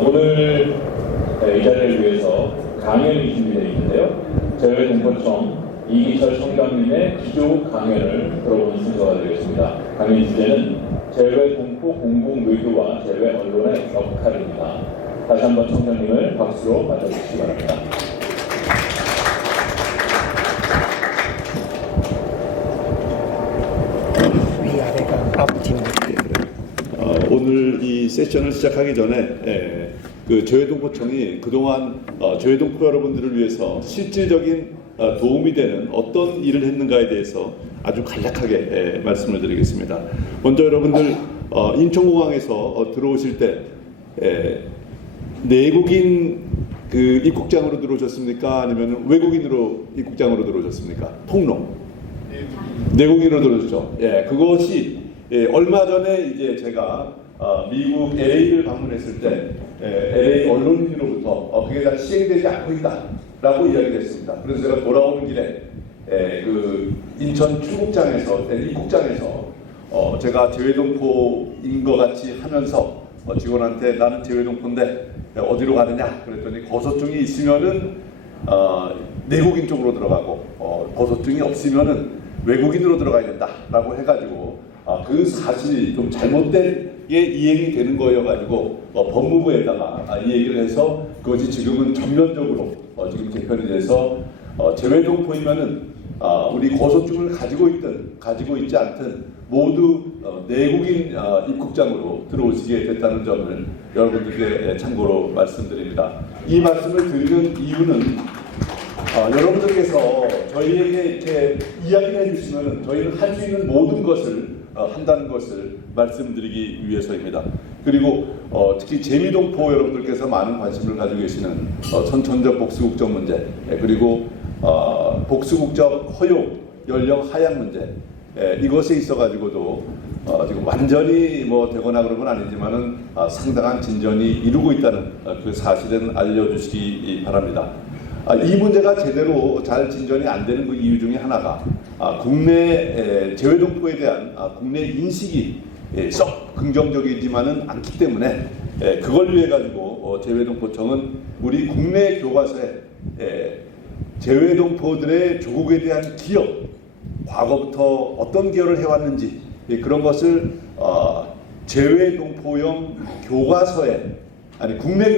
오늘 이 자리를 위해서 강연이 준비되어 있는데요. 재외동포청 이기철 총장님의 기조 강연을 들어보는 순서가 되겠습니다. 강연 주제는 재외동포 공공외교와 재외 언론의 역할입니다. 다시 한번 총장님을 박수로 맞아주시기 바랍니다. 위아래가 앞뒤입니다. 오늘 이 세션을 시작하기 전에 그 재외동포청이 그동안 재외동포 여러분들을 위해서 실질적인 도움이 되는 어떤 일을 했는가에 대해서 아주 간략하게 말씀을 드리겠습니다. 먼저 여러분들 인천공항에서 들어오실 때 내국인 그 입국장으로 들어오셨습니까? 아니면 외국인으로 입국장으로 들어오셨습니까? 통로. 내국인으로 들어오셨죠. 그것이 얼마 전에 이제 제가 미국 LA를 방문했을 때 LA 언론인으로부터 그게 잘 시행되지 않고 있다라고 이야기했습니다. 그래서 제가 돌아오는 길에 그 인천 출국장에서 입국장에서 제가 재외동포인 것 같이 하면서 직원한테 나는 재외동포인데 어디로 가느냐 그랬더니 거소증이 있으면은 내국인 쪽으로 들어가고 거소증이 없으면은 외국인으로 들어가야 된다라고 해가지고 그 사실이 좀 잘못된 게 이행이 되는 거여가지고 법무부에다가 이 얘기를 해서 그것이 지금은 전면적으로 지금 개편이 돼서 재외동포이면은 우리 고소증을 가지고 있든 가지고 있지 않든 모두 내국인 입국장으로 들어오시게 됐다는 점을 여러분들께 참고로 말씀드립니다. 이 말씀을 드리는 이유는 여러분들께서 저희에게 이렇게 이야기를 해주시면 저희는 할 수 있는 모든 것을 한다는 것을 말씀드리기 위해서입니다. 그리고 특히 재미동포 여러분들께서 많은 관심을 가지고 계시는 선천적 복수국적 문제 그리고 복수국적 허용 연령 하향 문제 이것에 있어가지고도 지금 완전히 뭐 되거나 그런 건 아니지만은 상당한 진전이 이루고 있다는 그 사실은 알려주시기 바랍니다. 이 문제가 제대로 잘 진전이 안 되는 그 이유 중에 하나가 국내 재외동포에 대한 국내 인식이 썩 긍정적이지만은 않기 때문에 그걸 위해 가지고 재외동포청은 우리 국내 교과서에 재외동포들의 조국에 대한 기여, 과거부터 어떤 기여를 해왔는지 그런 것을 재외동포용 교과서에 국내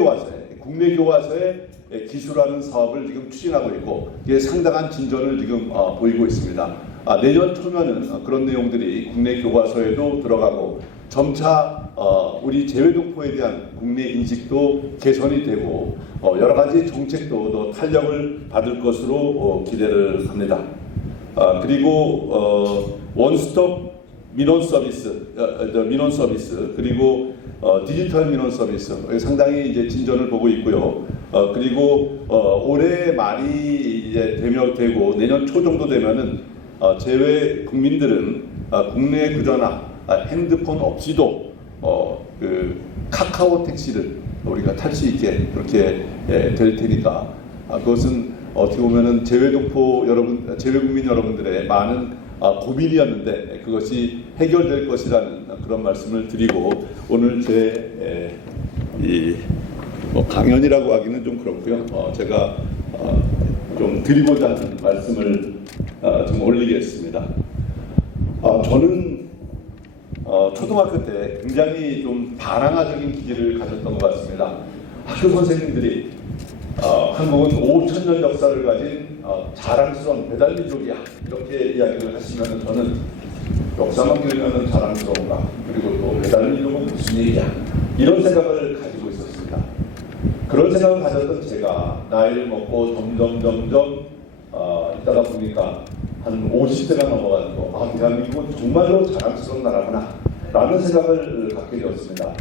교과서에 기술하는 사업을 지금 추진하고 있고 이게 상당한 진전을 지금 보이고 있습니다. 내년 초면은 그런 내용들이 국내 교과서에도 들어가고 점차 우리 재외동포에 대한 국내 인식도 개선이 되고 여러 가지 정책도 더 탄력을 받을 것으로 기대를 합니다. 그리고 원스톱 민원 서비스 그리고 디지털 민원 서비스 상당히 이제 진전을 보고 있고요. 그리고 올해 말이 이제 되고 내년 초 정도 되면은 재외 국민들은 국내 그전화 핸드폰 없이도 그 카카오 택시를 우리가 탈 수 있게 그렇게 될 테니까 그것은 어떻게 보면은 재외동포 여러분, 재외국민 여러분들의 많은 고민이었는데 그것이 해결될 것이라는 그런 말씀을 드리고 오늘 제 강연이라고 하기는 좀 그렇고요. 제가 좀 드리고자 하는 말씀을 좀 올리겠습니다. 저는 초등학교 때 굉장히 좀 반항아적인 기질을 가졌던 것 같습니다. 학교 선생님들이 한국은 5,000년 역사를 가진 자랑스러운 배달민족이야 이렇게 이야기를 하시면 저는 역사만 들으면 자랑스러운가 그리고 또 배달민족은 무슨 얘기야 이런 생각을 가지고 있었습니다. 그런 생각을 가졌던 제가 나이를 먹고 점점 있다가 보니까 한 50대가 넘어가지고 대한민국은 정말로 자랑스러운 나라구나 라는 생각을 갖게 되었습니다.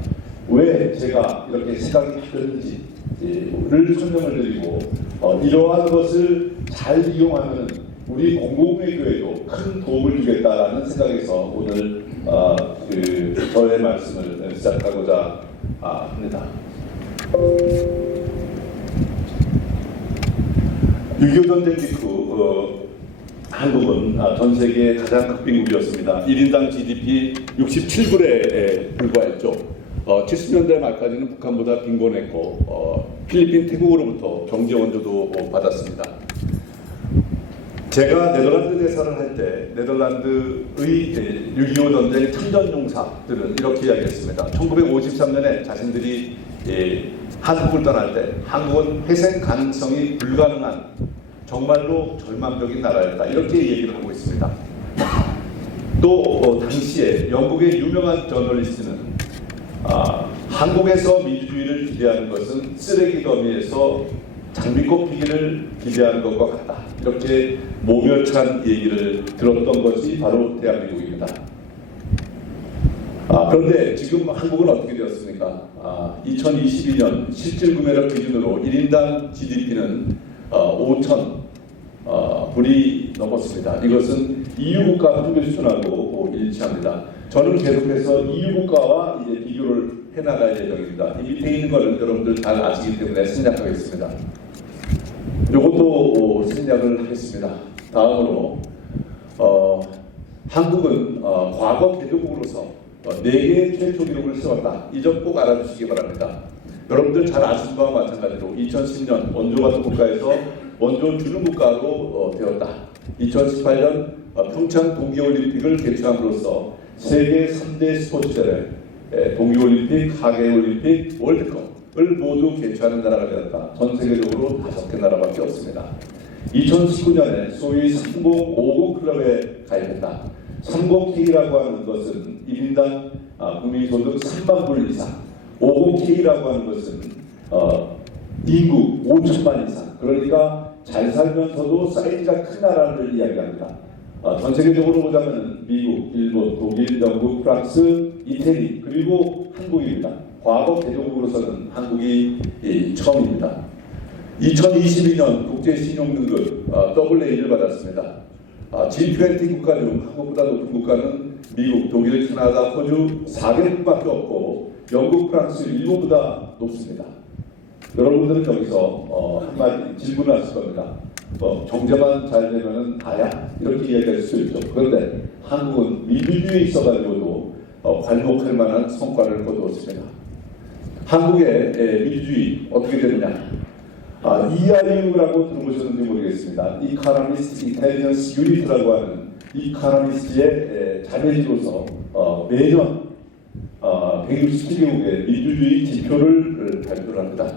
왜 제가 이렇게 생각이 바뀌었는지를 설명을 드리고 이러한 것을 잘 이용하면 우리 공공외교에도 큰 도움을 주겠다라는 생각에서 오늘 저의 말씀을 시작하고자 합니다. 6.25 전쟁 직후 한국은 전 세계의 가장 극빈국이었습니다. 1인당 GDP 67불에 불과했죠. 70년대 말까지는 북한보다 빈곤했고 필리핀, 태국으로부터 경제 원조도 받았습니다. 제가 네덜란드 대사를 할 때 네덜란드의 6.25 전쟁 참전용사들은 이렇게 이야기했습니다. 1953년에 자신들이 한국을 떠날 때 한국은 회생 가능성이 불가능한 정말로 절망적인 나라였다. 이렇게 얘기를 하고 있습니다. 또 당시에 영국의 유명한 저널리스트는 한국에서 민주주의를 기대하는 것은 쓰레기 더미에서 장미꽃 피기를 기대하는 것과 같다. 이렇게 모멸찬 얘기를 들었던 것이 바로 대한민국입니다. 그런데 지금 한국은 어떻게 되었습니까? 2022년 실질 구매력 기준으로 1인당 GDP는 5천 불이 넘었습니다. 이것은 EU 국가 평균 수준하고 일치합니다. 저는 계속해서 EU 국가와 이제 비교를 해나갈 예정입니다. 이 밑에 있는 것은 여러분들 잘 아시기 때문에 생략하겠습니다. 이것도 생략을 하겠습니다. 다음으로 한국은 과거 개도국으로서 4개의 최초 기록을 세웠다. 이 점 꼭 알아주시기 바랍니다. 여러분들 잘 아시는 바와 마찬가지로 2010년 원조 같은 국가에서 원조 주는 국가로 되었다. 2018년 평창 동계올림픽을 개최함으로써 세계 3대 스포츠대회 동계올림픽, 하계올림픽, 월드컵을 모두 개최하는 나라가 되었다. 전 세계적으로 5개 나라밖에 없습니다. 2019년에 소위 3050 클럽에 가입했다. 30K라고 하는 것은 1인당 국민소득 3만 불 이상, 50K라고 하는 것은 인구 5천만 이상. 그러니까 잘 살면서도 사이즈가 큰 나라를 이야기합니다. 전 세계적으로 보자면 미국, 일본, 독일, 영국, 프랑스, 이태리 그리고 한국입니다. 과거 개도국으로서는 한국이 처음입니다. 2022년 국제신용등급 AA를 받았습니다. G20 국가 중 한국보다 높은 국가는 미국, 독일, 캐나다, 호주 4개국밖에 없고 영국, 프랑스, 일본보다 높습니다. 여러분들은 여기서 한마디 질문을 하실 겁니다. 경제만 잘 되면은 다야? 이렇게 이야기할 수 있죠. 그런데 한국은 민주주의에 있어가지고도 괄목할 만한 성과를 거두었습니다. 한국의 민주주의 어떻게 되느냐? EIU라고 들어보셨는지 모르겠습니다. Economist Intelligence Unit라고 하는 이카노미스트의 자매지로서 매년 167개국의 민주주의 지표를 발표를 합니다.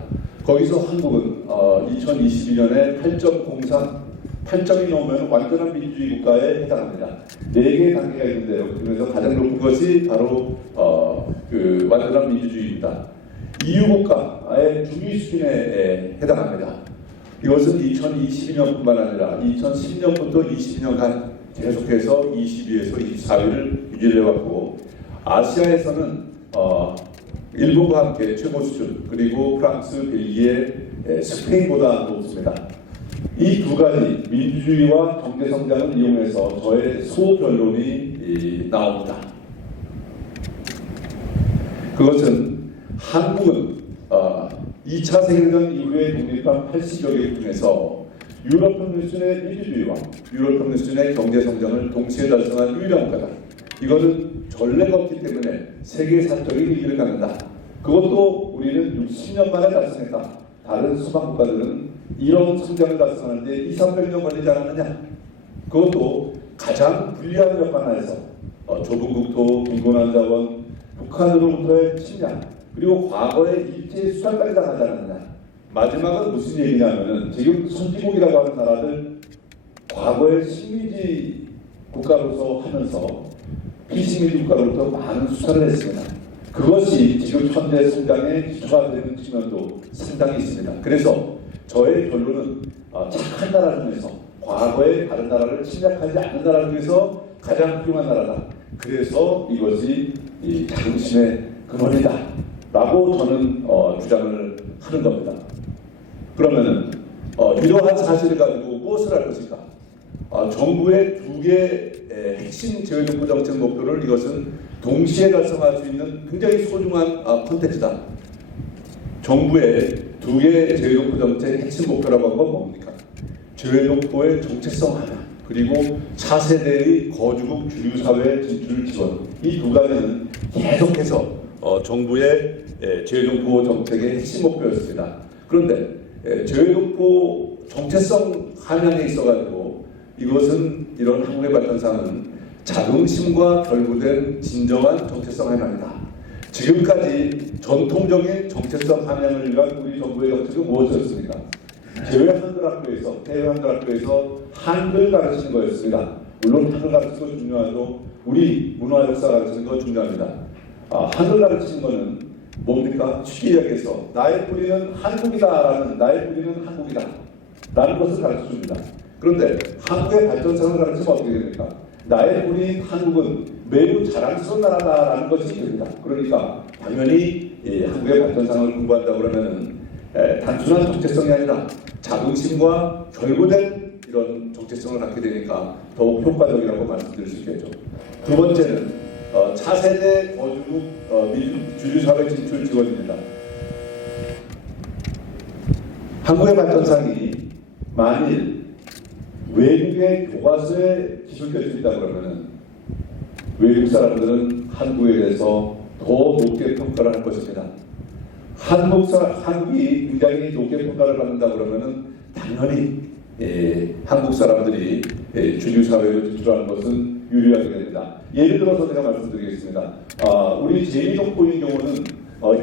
거기서 한국은 2022년에 8.03, 8점이 넘으면 완전한 민주주의 국가에 해당합니다. 4개의 단계가 있는데요. 그래서 가장 높은 것이 바로 그 완전한 민주주의입니다. EU 국가의 중위 수준에 해당합니다. 이것은 2022년뿐만 아니라 2010년부터 22년간 계속해서 22에서 24위를 유지를 해왔고, 아시아에서는 일본과 함께 최고 수준, 그리고 프랑스, 벨기에, 스페인보다 높습니다. 이 두 가지 민주주의와 경제 성장을 이용해서 저의 소변론이 나옵니다. 그것은 한국은 2차 세계대전 이후에 독립한 80여 개국 중에서 유럽평균 수준의 민주주의와 유럽평균 수준의 경제 성장을 동시에 달성한 유일한 국가다. 이거는 전례가 없기 때문에 세계 사적인 위기를 갖는다. 그것도 우리는 60년 만에 달성했다. 다른 서방 국가들은 이런 성장을 달성하는데 200~300년 걸리지 않았느냐. 그것도 가장 불리한 여건 하에서 좁은 국토, 빈곤한 자원, 북한으로부터의 침략, 그리고 과거의 일제 수탈까지 당하지 않았느냐. 마지막은 무슨 얘기냐면은 지금 선진국이라고 하는 나라들 과거의 식민지 국가로서 하면서 비식민지 국가로부터 많은 수탈을 했습니다. 그것이 지금 현대 성장의 기초가 되는 측면도 상당히 있습니다. 그래서 저의 결론은 착한 나라 중에서 과거의 다른 나라를 침략하지 않는 나라 중에서 가장 훌륭한 나라다. 그래서 이것이 이 자긍심의 근원이다 라고 저는 주장을 하는 겁니다. 그러면은 이러한 사실을 가지고 무엇을 할 것인가? 정부의 두 개의 핵심 재외정부 정책 목표를 이것은 동시에 달성할 수 있는 굉장히 소중한 콘텐츠다. 정부의 두 개의 재외정부 정책 핵심 목표라고 하는 건 뭡니까? 재외정부의 정체성 하나, 그리고 차세대의 거주국 주류사회 진출 지원. 이 두 가지는 계속해서 정부의 재외동포 정책의 핵심 목표였습니다. 그런데 재외동포 정체성 함양에 있어가지고 이것은 이런 한국의 발전상은 자긍심과 결부된 진정한 정체성 함양이다. 지금까지 전통적인 정체성 함양을 위한 우리 정부의 정책은 무엇이었습니까? 해외 한글 학교에서 한글 가르치는 거였습니다. 물론 한글 가르치는 거 중요하죠. 우리 문화 역사 가르치는 거 중요합니다. 한글 가르치는 거는 뭡니까? 쉽게 이야기해서 나의 뿌리는 한국이다라는 라는 것을 가르쳐줍니다. 그런데 한국의 발전상을 가르치면 어떻게 됩니까? 나의 뿌리인 한국은 매우 자랑스러운 나라다라는 것이 됩니다. 그러니까 당연히 한국의 발전상을 공부한다 그러면은 단순한 정체성이 아니라 자긍심과 결부된 이런 정체성을 갖게 되니까 더욱 효과적이라고 말씀드릴 수 있겠죠. 두 번째는 차세대 거주국 주류사회 진출 지원입니다. 한국의 발전상이 만일 외국의 교과서에 기술될 수 있다 그러면은 외국 사람들은 한국에 대해서 더 높게 평가를 할 것입니다. 한국이 굉장히 높게 평가를 받는다 그러면은 당연히 한국 사람들이 주류 사회로 진출하는 것은 유리하게 됩니다. 예를 들어서 제가 말씀드리겠습니다. 우리 재미동포인 경우는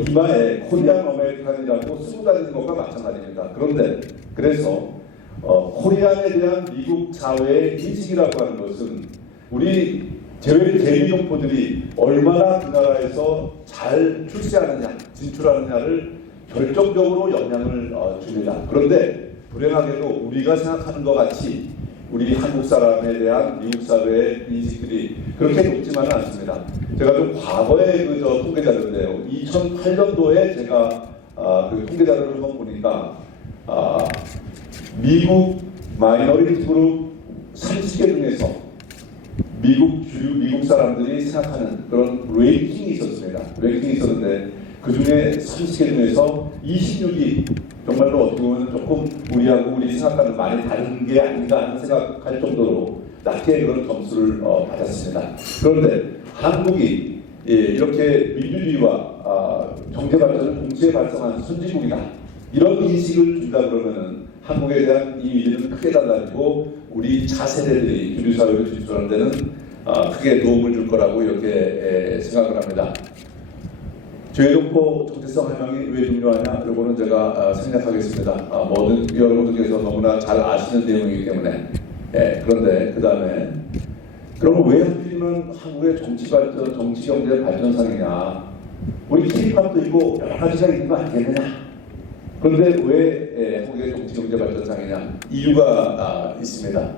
이마에 코리안 어메리칸이라고 쓰고 다니는 것과 마찬가지입니다. 그래서 코리안에 대한 미국 사회의 인식이라고 하는 것은 우리 재미동포들이 얼마나 그 나라에서 잘 출세하느냐, 진출하느냐를 결정적으로 영향을 줍니다. 그런데 불행하게도 우리가 생각하는 것 같이 우리 한국 사람에 대한 미국 사회의 인식들이 그렇게 높지만은 않습니다. 제가 좀 과거의 통계 자료인데요. 2008년도에 제가 그 통계 자료를 한번 보니까 미국 마이너리티 그룹 30개 중에서 미국 사람들이 생각하는 그런 랭킹이 있었습니다. 랭킹이 있었는데 그 중에 30개 중에서 26위 정말로 어떻게 보면 조금 우리하고 우리 생각과는 많이 다른 게 아닌가 하는 생각할 정도로 낮게 그런 점수를 받았습니다. 그런데 한국이 이렇게 민주주의와 경제 발전을 동시에 발전한 선진국이다. 이런 인식을 준다 그러면은 한국에 대한 이미지는 크게 달라지고 우리 차세대들이 주류사회로 진출하는 데는 크게 도움을 줄 거라고 이렇게 생각을 합니다. 재외동포 정체성 함양이 왜 중요하냐? 이거는 제가 생략하겠습니다. 여러분들께서 너무나 잘 아시는 내용이기 때문에. 그런데 그 다음에 그러면 왜 하필이면 한국의 정치 경제 발전상이냐? 우리 K-팝도 있고 여러 가지가 있는 거 아니겠느냐? 그런데 왜 한국의 정치 경제 발전상이냐? 이유가 있습니다.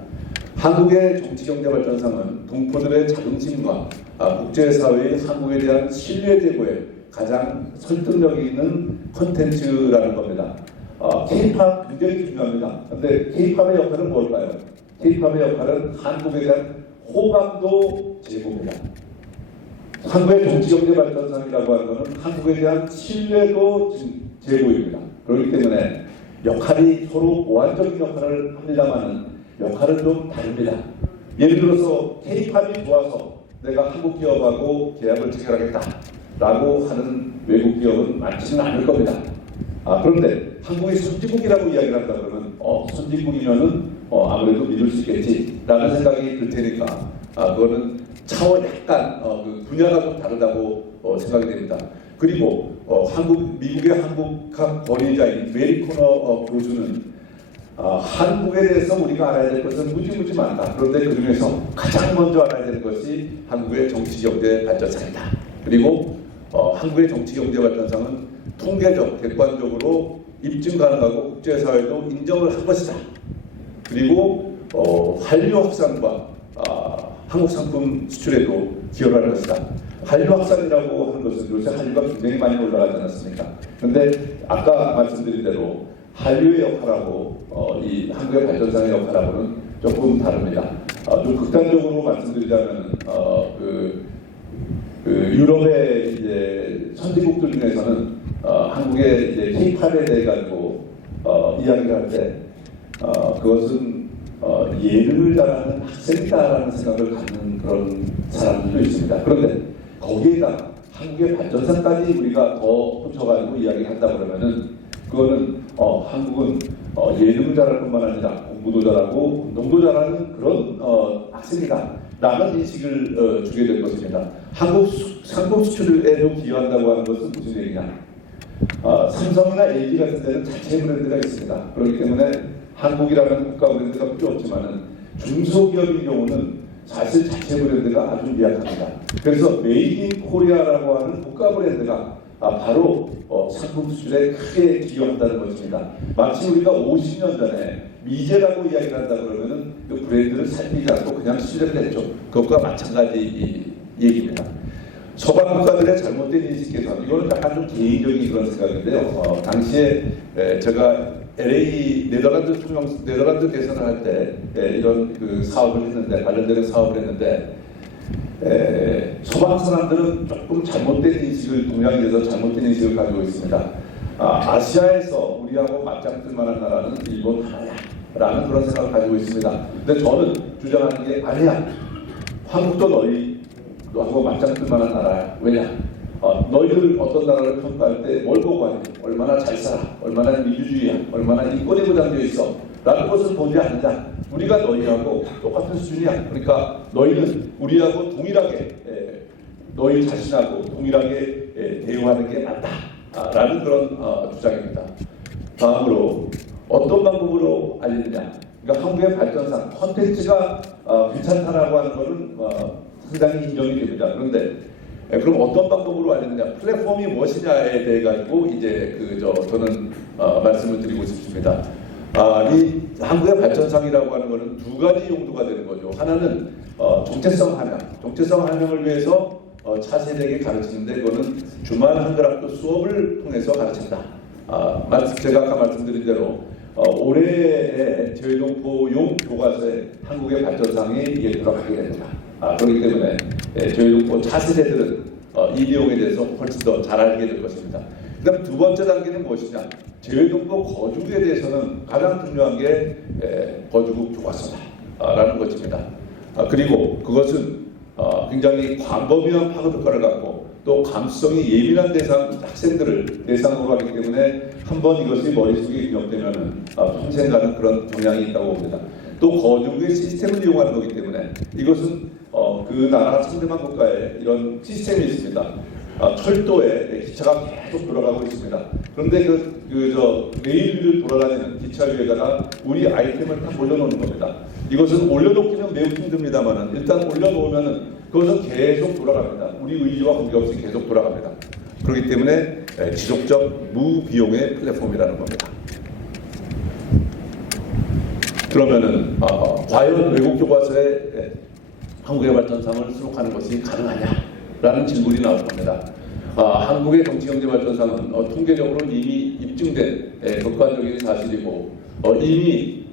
한국의 정치 경제 발전상은 동포들의 자긍심과 국제사회의 한국에 대한 신뢰 제고에 가장 설득력이 있는 콘텐츠라는 겁니다. K-팝 굉장히 중요합니다. 그런데 K-팝의 역할은 뭘까요? K-팝의 역할은 한국에 대한 호감도 제고입니다. 한국의 정치경제 발전상이라고 하는 것은 한국에 대한 신뢰도 제고입니다. 그렇기 때문에 역할이 서로 보완적인 역할을 합니다만은 역할은 좀 다릅니다. 예를 들어서 K-팝이 좋아서 내가 한국 기업하고 계약을 체결하겠다라고 하는 외국 기업은 많지는 않을 겁니다. 그런데 한국이 선진국이라고 이야기를 한다 그러면 선진국이면은 아무래도 믿을 수 있겠지라는 생각이 들 테니까 그거는 차원 약간 그 분야가 좀 다르다고 생각이 됩니다. 그리고 미국의 한국학 권위자인 메리 코너 교수는 한국에 대해서 우리가 알아야 될 것은 무지무지 많다. 그런데 그 중에서 가장 먼저 알아야 되는 것이 한국의 정치경제 발전상이다. 그리고 한국의 정치경제 발전상은 통계적, 객관적으로 입증 가능하고 국제사회도 인정을 한 것이다. 그리고 한류 확산과 한국 상품 수출에도 기여를 할 것이다. 한류 확산이라고 하는 것은 요새 한류가 굉장히 많이 올라가지 않았습니까? 그런데 아까 말씀드린 대로 한류의 역할하고 이 한국의 발전상의 역할하고는 조금 다릅니다. 좀 극단적으로 말씀드리자면 유럽의 이제 선진국들 중에서는 한국의 이제 K-팝에 대해 가지고 이야기를 할 때 그것은 예능을 잘하는 학생이다라는 생각을 갖는 그런 사람들도 있습니다. 그런데 거기에다 한국의 발전상까지 우리가 더 붙여가지고 이야기한다 그러면은 그거는 한국은 예능을 잘할 뿐만 아니라 공부도 잘하고 운동도 잘하는 그런 학생이다 라는 인식을 주게 될 것입니다. 상급 수출에도 기여한다고 하는 것은 무슨 얘기냐? 삼성이나 LG 같은 데는 자체 브랜드가 있습니다. 그렇기 때문에 한국이라는 국가 브랜드가 필요 없지만은 중소기업의 경우는 사실 자체 브랜드가 아주 미약합니다. 그래서 메이드 인 코리아라고 하는 국가 브랜드가 바로 상품 수출에 크게 기여한다는 것입니다. 마치 우리가 50년 전에 미제라고 이야기를 한다 그러면은 그 브랜드를 살리지 않고 그냥 수출을 했죠. 그것과 마찬가지 얘기입니다. 서방 국가들의 잘못된 인식 개선, 이거는 약간 좀 개인적인 그런 생각인데요. 당시에 제가 LA 네덜란드 대선을 할 때 이런 그 사업을 했는데, 관련되는 사업을 했는데, 서방 사람들은 조금 잘못된 인식을, 동양에서 잘못된 인식을 가지고 있습니다. 아시아에서 우리하고 맞짱뜰 만한 나라는 일본 하나야 라는 그런 생각을 가지고 있습니다. 근데 저는 주장하는 게 아니야. 한국도 너하고 맞짱뜰 만한 나라야. 왜냐? 너희들 어떤 나라를 평가할 때 뭘 보고 하니? 얼마나 잘 살아? 얼마나 민주주의야? 얼마나 인권이 보장되어 있어? 라는 것을 보지 않는다. 우리가 너희하고 똑같은 수준이야. 그러니까 너희는 우리하고 동일하게 너희 자신하고 동일하게 대우하는 게 맞다. 라는 그런 주장입니다. 다음으로 어떤 방법으로 알리느냐? 그러니까 한국의 발전상 콘텐츠가 괜찮다라고 하는 것은 상당히 인정이 됩니다. 그런데 그럼 어떤 방법으로 알리느냐? 플랫폼이 무엇이냐에 대해 가지고 이제 저는 말씀을 드리고 싶습니다. 이 한국의 발전상이라고 하는 것은 두 가지 용도가 되는 거죠. 하나는 정체성 함양, 정체성 함양을 위해서 차세대에게 가르치는데 그거는 주말 한글학교 수업을 통해서 가르친다. 제가 아까 말씀드린 대로 올해의 제외동포용 교과서에 한국의 발전상이 이게 들어가게 됩니다. 그렇기 때문에 제외동포 차세대들은 이 내용에 대해서 훨씬 더 잘 알게 될 것입니다. 그다음 두 번째 단계는 무엇이냐? 제외동포 거주국에 대해서는 가장 중요한 게 거주국 교과서다라는 것입니다. 그리고 그것은 굉장히 광범위한 파급 효과를 갖고 또 감수성이 예민한 학생들을 대상으로 하기 때문에 한번 이것이 머릿속에 입력되면은 평생 가는 그런 경향이 있다고 봅니다. 또 거주국의 시스템을 이용하는 거기 때문에 이것은 그 나라 상대방 국가에 이런 시스템이 있습니다. 철도에 기차가 계속 돌아가고 있습니다. 그런데 레일을 돌아다니는 기차 위에다가 우리 아이템을 딱 올려놓는 겁니다. 이것은 올려놓기는 매우 힘듭니다만은 일단 올려놓으면은 그것은 계속 돌아갑니다. 우리 의지와 관계없이 계속 돌아갑니다. 그렇기 때문에 지속적 무비용의 플랫폼이라는 겁니다. 그러면은 과연 외국 교과서에 한국의 발전상을 수록하는 것이 가능하냐라는 질문이 나올 겁니다. 한국의 정치경제발전상은 통계적으로 이미 입증된 객관적인 사실이고 이미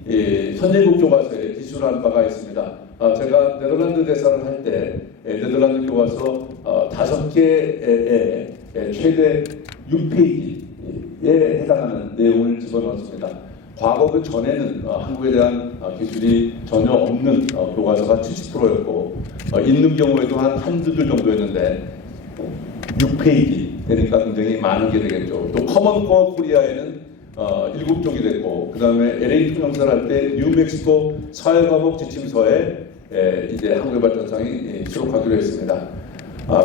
선진국 교과서에 기술한 바가 있습니다. 제가 네덜란드 대사를 할 때 네덜란드 교과서 5개의 최대 6페이지에 해당하는 내용을 집어넣었습니다. 과거 그 전에는 한국에 대한 기술이 전혀 없는 교과서가 70%였고 있는 경우에도 한두 줄 정도였는데 6페이지 되니까 굉장히 많은 게 되겠죠. 또 커먼 코어 코리아에는 7쪽이 됐고 그 다음에 LA 통영사를 할 때 뉴멕시코 사회과목 지침서에 이제 한국의 발전상이 수록하기로 했습니다.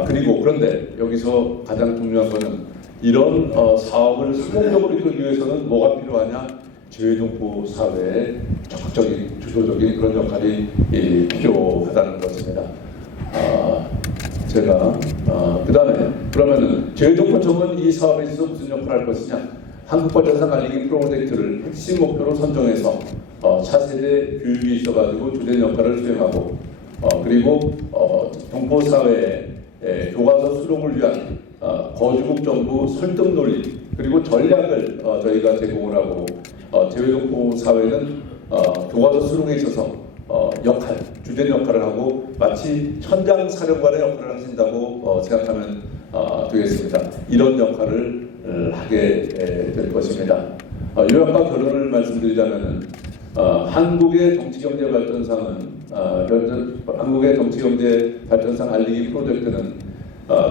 그리고 그런데 여기서 가장 중요한 것은 이런 사업을 성공적으로 이끌기 위해서는 뭐가 필요하냐? 제외동포 사회의 적극적인 주도적인 그런 역할이 필요하다는 것입니다. 제가 그 다음에 그러면은 제외동포청은 이 사업에 있어서 무슨 역할을 할 것이냐? 한국발전상 알리기 프로젝트를 핵심 목표로 선정해서 차세대 교육이 있어가지고 주된 역할을 수행하고 그리고 동포 사회의 교과서 수록을 위한 거주국 정부 설득 논리 그리고 전략을 저희가 제공을 하고 제외동포 사회는 교과서 수록에 있어서 주된 역할을 하고 마치 현장 사령관의 역할을 하신다고 생각하면 되겠습니다. 이런 역할을 하게 될 것입니다. 요약과 결론을 말씀드리자면은 한국의 정치경제발전상은 한국의 정치경제발전상 알리기 프로젝트는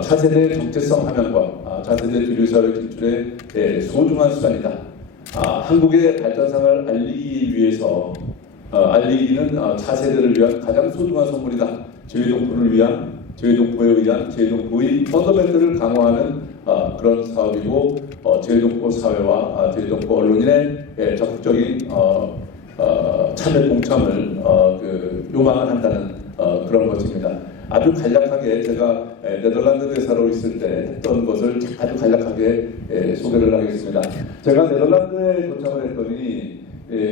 차세대 정체성 함양과 차세대 주류사회 진출의 소중한 수단이다. 한국의 발전상을 알리기 위해서 알리기는 차세대를 위한 가장 소중한 선물이다. 재외동포를 위한 재외동포에 의한 재외동포의 펀더멘트를 강화하는 그런 사업이고 재외동포 사회와 재외동포 언론인의 적극적인 참여 공참을 요망을 한다는 그런 것입니다. 아주 간략하게 제가 네덜란드 대사로 있을 때 했던 것을 아주 간략하게 소개를 하겠습니다. 제가 네덜란드에 도착을 했더니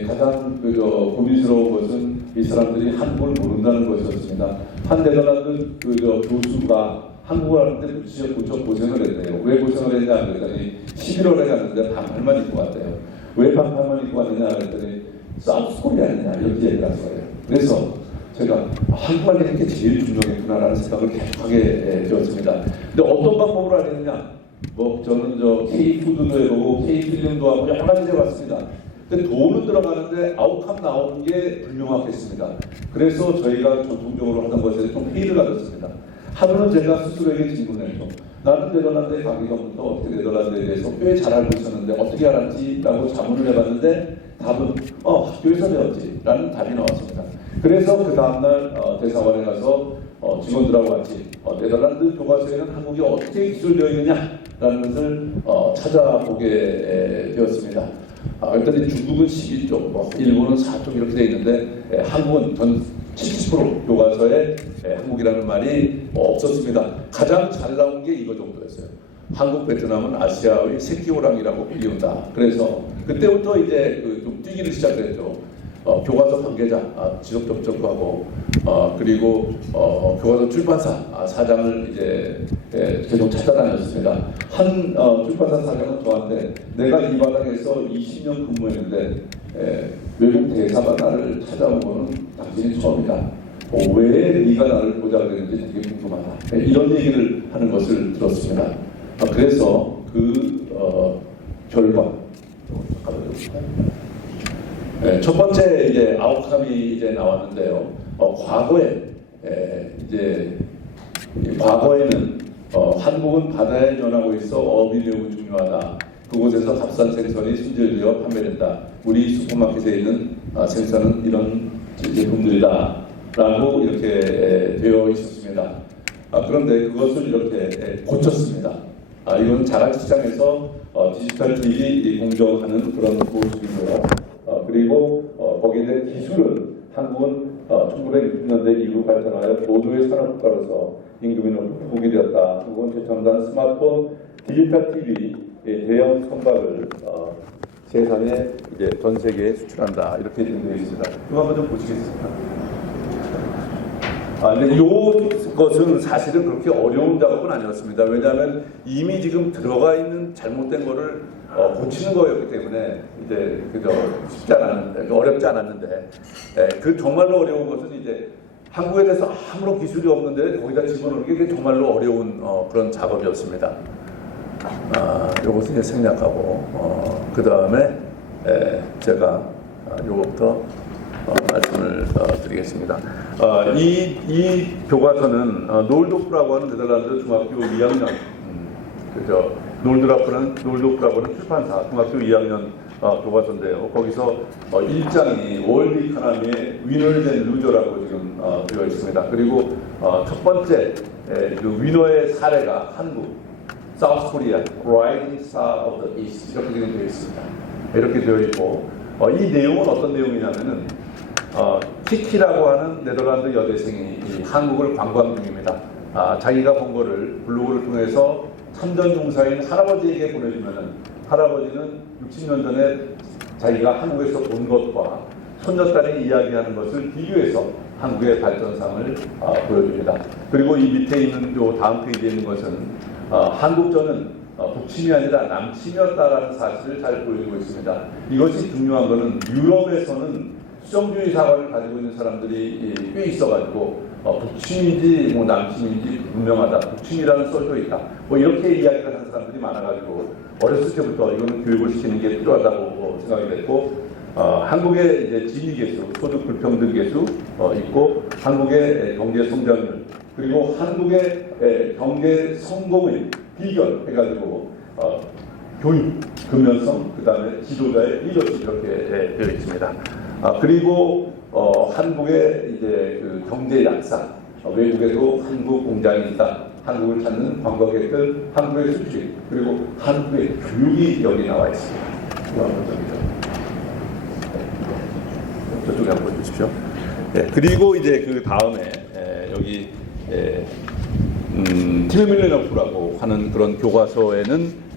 가장 고민스러운 것은 이 사람들이 한국을 모른다는 것이었습니다. 한 네덜란드 교수가 한국을 하는데 무척 고생을 했대요. 왜 고생을 했냐 그랬더니 11월에 갔는데 반팔만 입고 갔대요. 왜 반팔만 입고 갔느냐 그랬더니 사우스 코리아냐 이렇게 얘기를 한 거예요. 그래서 제가 한국말이 이렇게 제일 중요했구나라는 생각을 계속하게 되었습니다. 근데 어떤 방법으로 하겠느냐? 저는 K-푸드도 해보고 K-필름도 하고 여러 가지 해봤습니다. 근데 돈은 들어가는데 아웃컴 나오는 게 불명확했습니다. 그래서 저희가 전통적으로 하던 것에 좀 회의를 가졌습니다. 하루는 제가 스스로에게 질문했죠. 나는 네덜란드에 가기 전부터 어떻게 네덜란드에 대해서 꽤 잘 알고 있었는데 어떻게 알았지? 라고 자문을 해봤는데 답은 학교에서 배웠지 라는 답이 나왔습니다. 그래서 그 다음날 대사관에 가서 직원들하고 같이 네덜란드 교과서에는 한국이 어떻게 기술되어 있느냐라는 것을 찾아보게 되었습니다. 그랬더니 중국은 12쪽, 일본은 4쪽 이렇게 되어 있는데 한국은 전 70% 교과서에 한국이라는 말이 없었습니다. 가장 잘 나온 게 이거 정도였어요. 한국, 베트남은 아시아의 새끼 호랑이라고 불리운다. 그래서 그때부터 이제 좀 뛰기를 시작했죠. 교과서 관계자 지속 접촉하고 그리고 교과서 출판사 사장을 이제 계속 찾아다녔습니다. 한 출판사 사장은 저한테 내가 이 바닥에서 20년 근무했는데 외국 대사가 나를 찾아온 거는 당신이 처음이다. 왜 네가 나를 보자 그랬는지 되게 궁금하다. 이런 얘기를 하는 것을 들었습니다. 그래서 그 결과 첫 번째 이제 아웃컴이 이제 나왔는데요. 과거에는 한국은 바다에 면하고 있어 어업이 매우 중요하다. 그곳에서 값싼 생선이 손질되어 판매된다. 우리 슈퍼마켓에 있는 생선은 이런 제품들이다. 라고 이렇게 되어 있었습니다. 그런데 그것을 이렇게 고쳤습니다. 이건 자라시장에서 디지털 TV 공정하는 그런 모습이고요. 그리고 거기에 대한 기술은 한국은 1960년대 이후 발전하여 고도의 산업국가로서 임금이 높게 되었다. 한국은 최첨단 스마트폰, 디지털 TV 대형 선박을 세상에 이제 전 세계에 수출한다. 이렇게 되어 있습니다. 이거 한번 좀 보시겠습니다. 근데 이것은 사실은 그렇게 어려운 작업은 아니었습니다. 왜냐하면 이미 지금 들어가 있는 잘못된 거를 고치는 거였기 때문에 이제 쉽지 않았는데, 어렵지 않았는데, 그 정말로 어려운 것은 이제 한국에 대해서 아무런 기술이 없는데 거기다 집어넣는 게 정말로 어려운 그런 작업이었습니다. 요것은 이제 생략하고, 그 다음에 제가 요것부터 말씀을 드리겠습니다. 이 교과서는 놀도프라고 하는 네덜란드 중학교 2학년 놀도프라고는 출판사 중학교 2학년 교과서인데요. 거기서 1장이 월드 이코노미의 위너즈 앤 루저라고 지금 되어 있습니다. 그리고 첫 번째 그 위너의 사례가 한국, 사우스 코리아, 라이징 스타 오브 더 이스트 이렇게 지금 되어 있습니다. 이렇게 되어 있고 이 내용은 어떤 내용이냐면은 키키라고 하는 네덜란드 여대생이 한국을 관광 중입니다. 자기가 본 거를 블로그를 통해서 참전용사인 할아버지에게 보내주면은 할아버지는 60년 전에 자기가 한국에서 본 것과 손녀딸이 이야기하는 것을 비교해서 한국의 발전상을 보여줍니다. 그리고 이 밑에 있는 요 다음 페이지에 있는 것은 한국전은 북침이 아니라 남침이었다라는 사실을 잘 보여주고 있습니다. 이것이 중요한 것은 유럽에서는 수정주의 사관을 가지고 있는 사람들이 꽤 있어가지고 북침인지 남침인지 분명하다. 북침이라는 썰도 있다. 이렇게 이야기를 하는 사람들이 많아가지고 어렸을 때부터 이거는 교육을 시키는 게 필요하다고 생각이 됐고 한국의 이제 진위 계수, 소득 불평등 계수 있고 한국의 경제 성장률 그리고 한국의 경제 성공의 비결 해가지고 교육, 근면성, 그 다음에 지도자의 리더십 이렇게 되어 있습니다. 그리고 한국의 이제 그 경제 약사, 외국에도 한국 공장이 있다. 한국을 찾는 관광객들, 한국의 수출, 그리고 한국의 교육이 여기 나와 있습니다. 저쪽에 한번 보십시오. 그리고 이제 그 다음에 여기 팀의 밀레너프라고 하는 그런 교과서에는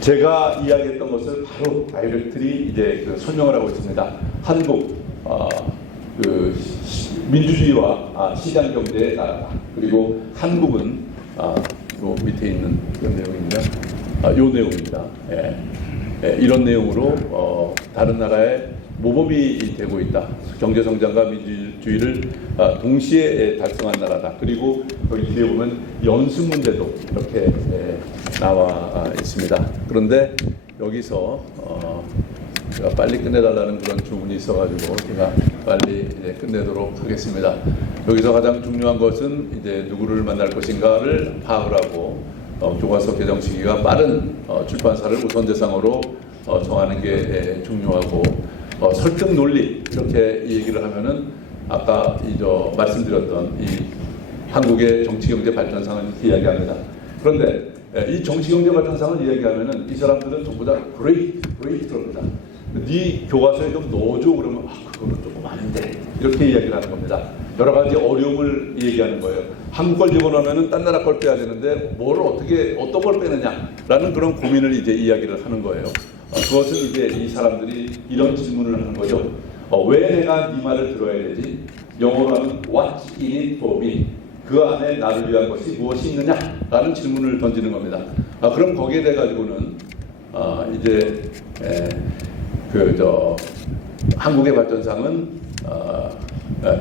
제가 이야기했던 것을 바로 다이렉트리 이제 그 설명을 하고 있습니다. 한국 그 민주주의와 시장 경제의 나라다. 그리고 한국은 요 밑에 있는 이런 내용입니다. 요 내용입니다. 이런 내용으로 다른 나라의 모범이 되고 있다. 경제 성장과 민주주의를 동시에 달성한 나라다. 그리고 여기 뒤에 보면 연습 문제도 이렇게 나와 있습니다. 그런데 여기서 제가 빨리 끝내달라는 그런 주문이 있어가지고 제가 빨리 이제 끝내도록 하겠습니다. 여기서 가장 중요한 것은 이제 누구를 만날 것인가를 파악을 하고 교과서 개정 시기가 빠른 출판사를 우선 대상으로 정하는 게 중요하고 설득 논리 이렇게 얘기를 하면은 아까 말씀드렸던 이 한국의 정치 경제 발전상을 이야기합니다. 그런데 이 정치 경제 발전상을 이야기하면은 이 사람들은 전부 다 그레이트입니다. 네 교과서에 좀 넣어줘 그러면 그거는 조금 아닌데 이렇게 이야기를 하는 겁니다. 여러 가지 어려움을 얘기하는 거예요. 한국 걸 집어넣으면은 딴 나라 걸 빼야 되는데 뭐를 어떤 걸 빼느냐라는 그런 고민을 이제 이야기를 하는 거예요. 그것은 이제 이 사람들이 이런 질문을 하는 거죠. 왜 내가 네 말을 들어야 되지? 영어로 하면 What's in it for me? 그 안에 나를 위한 것이 무엇이 있느냐라는 질문을 던지는 겁니다. 그럼 거기에 대해 가지고는 이제 한국의 발전상은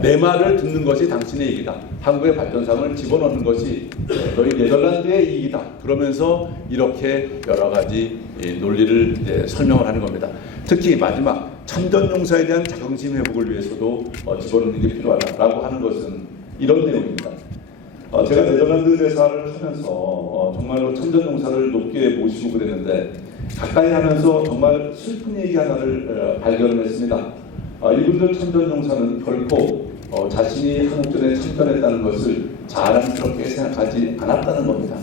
내 말을 듣는 것이 당신의 이익이다. 한국의 발전상을 집어넣는 것이 너희 네덜란드의 이익이다. 그러면서 이렇게 여러 가지 논리를 이제 설명을 하는 겁니다. 특히 마지막 참전용사에 대한 자긍심 회복을 위해서도 집어넣는 게 필요하다라고 하는 것은 이런 내용입니다. 제가 네덜란드 대사를 하면서 정말로 참전용사를 높게 모시고 그랬는데 가까이 하면서 정말 슬픈 얘기 하나를 발견을 했습니다. 이분들 참전용사는 결코 자신이 한국전에 참전했다는 것을 자랑스럽게 생각하지 않았다는 겁니다.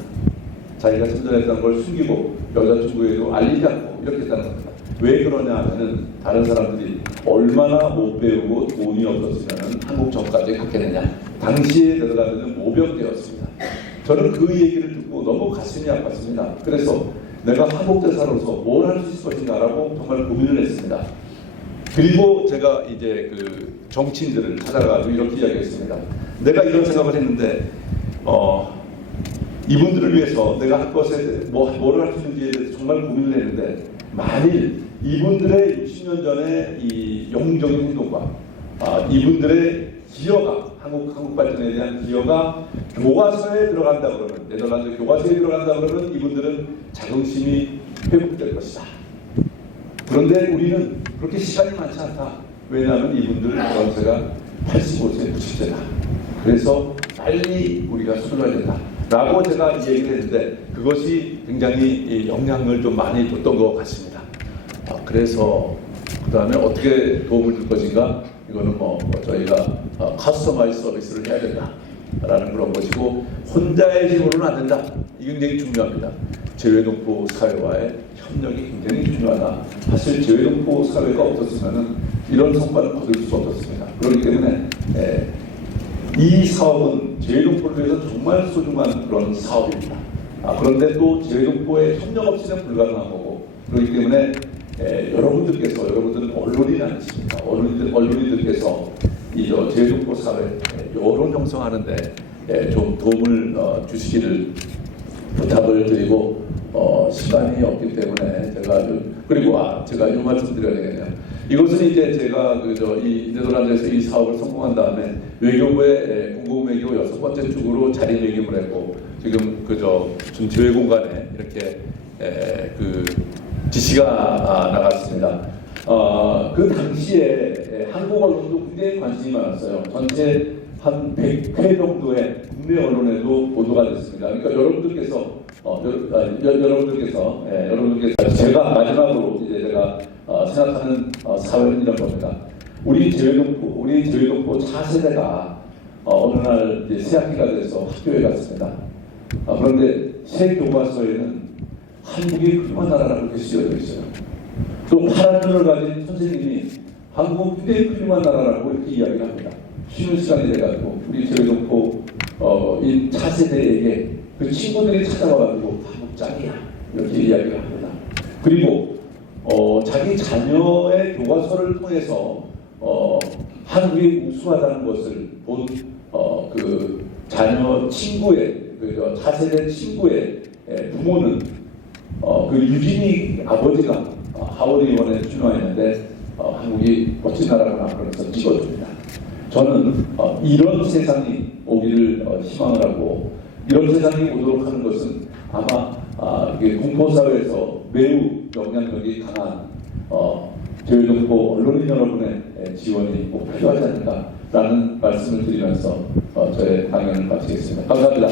자기가 참전했다는 걸 숨기고 여자친구에도 알리지 않고 이렇게 했다는 겁니다. 왜 그러냐 하면은 다른 사람들이 얼마나 못 배우고 돈이 없었으면 한국 전까지 갔겠느냐. 당시에 네덜란드는 모병대였습니다. 저는 그 얘기를 듣고 너무 가슴이 아팠습니다. 그래서 내가 한국대사로서 뭘 할 수 있을 것인가라고 정말 고민을 했습니다. 그리고 제가 이제 그 정치인들을 찾아가지고 이렇게 이야기했습니다. 내가 이런 생각을 했는데 이분들을 위해서 내가 할 것에 뭐를 할 수 있는지에 대해서 정말 고민을 했는데 만일 이분들의 60년 전에 이 영웅적인 행동과 이분들의 기여가 한국 발전에 대한 기여가 교과서에 들어간다 그러면 네덜란드 교과서에 들어간다 그러면 이분들은 자긍심이 회복될 것이다. 그런데 우리는 그렇게 시간이 많지 않다. 왜냐하면 이분들 연세가 85세, 90세다. 그래서 빨리 우리가 서둘러야 된다. 라고 제가 이 얘기를 했는데 그것이 굉장히 영향을 좀 많이 줬던 것 같습니다. 그래서 그 다음에 어떻게 도움을 줄 것인가? 이거는 저희가 커스터마이즈 서비스를 해야 된다. 라는 그런 것이고 혼자의 힘으로는 안 된다. 이게 굉장히 중요합니다. 재외동포 사회와의 협력이 굉장히 중요하다. 사실 재외동포 사회가 없었으면 이런 성과를 거둘 수가 없었습니다. 그렇기 때문에 이 사업은 재외동포를 위해서 정말 소중한 그런 사업입니다. 그런데 또 재외동포의 협력 없이는 불가능한 거고 그렇기 때문에 여러분들은 언론이 아니십니까? 언론인들께서 이 재외동포 사회 여론 형성하는데 좀 도움을 주시기를 부탁을 드리고 시간이 없기 때문에 제가 이 말씀 드려야 되겠네요. 이것은 이제 제가 이 네덜란드에서 이 사업을 성공한 다음에 외교부의 공공외교 6번째 축으로 자리매김을 했고 지금 지금 제외 공간에 이렇게 지시가 나갔습니다. 그 당시에 한국 언론도 굉장히 관심이 많았어요. 전체 한 100회 정도의 국내 언론에도 보도가 됐습니다. 그러니까 여러분들께서 제가 마지막으로 이제 제가 생각하는 사회는 이런 겁니다. 우리 제외동포 차세대가 어느 날 이제 새학기가 돼서 학교에 갔습니다. 그런데 새 교과서에는 한국이 훌륭한 나라라고 이렇게 쓰여져 있어요. 또 파란 눈을 가진 선생님이 한국은 굉장히 훌륭한 나라라고 이렇게 이야기를 합니다. 쉬는 시간이 돼가지고 우리 제외동포인 차세대에게 그 친구들이 찾아와가지고 한국 짱이야 이렇게 이야기를 합니다. 그리고 자기 자녀의 교과서를 통해서 한국이 우수하다는 것을 본 그 자녀 친구의 그 차세대 친구의 부모는 그 유진이 아버지가 하워드 의원에 출마했는데 한국이 멋진 나라구나 그러면서 찍어줍니다. 저는 이런 세상이 오기를 희망을 하고 이런 세상이 오도록 하는 것은 아마 이게 공포사회에서 매우 영향력이 강한 제외동포 언론인 여러분의 지원이 꼭 필요하지 않을까라는 말씀을 드리면서 저의 강연을 마치겠습니다. 감사합니다.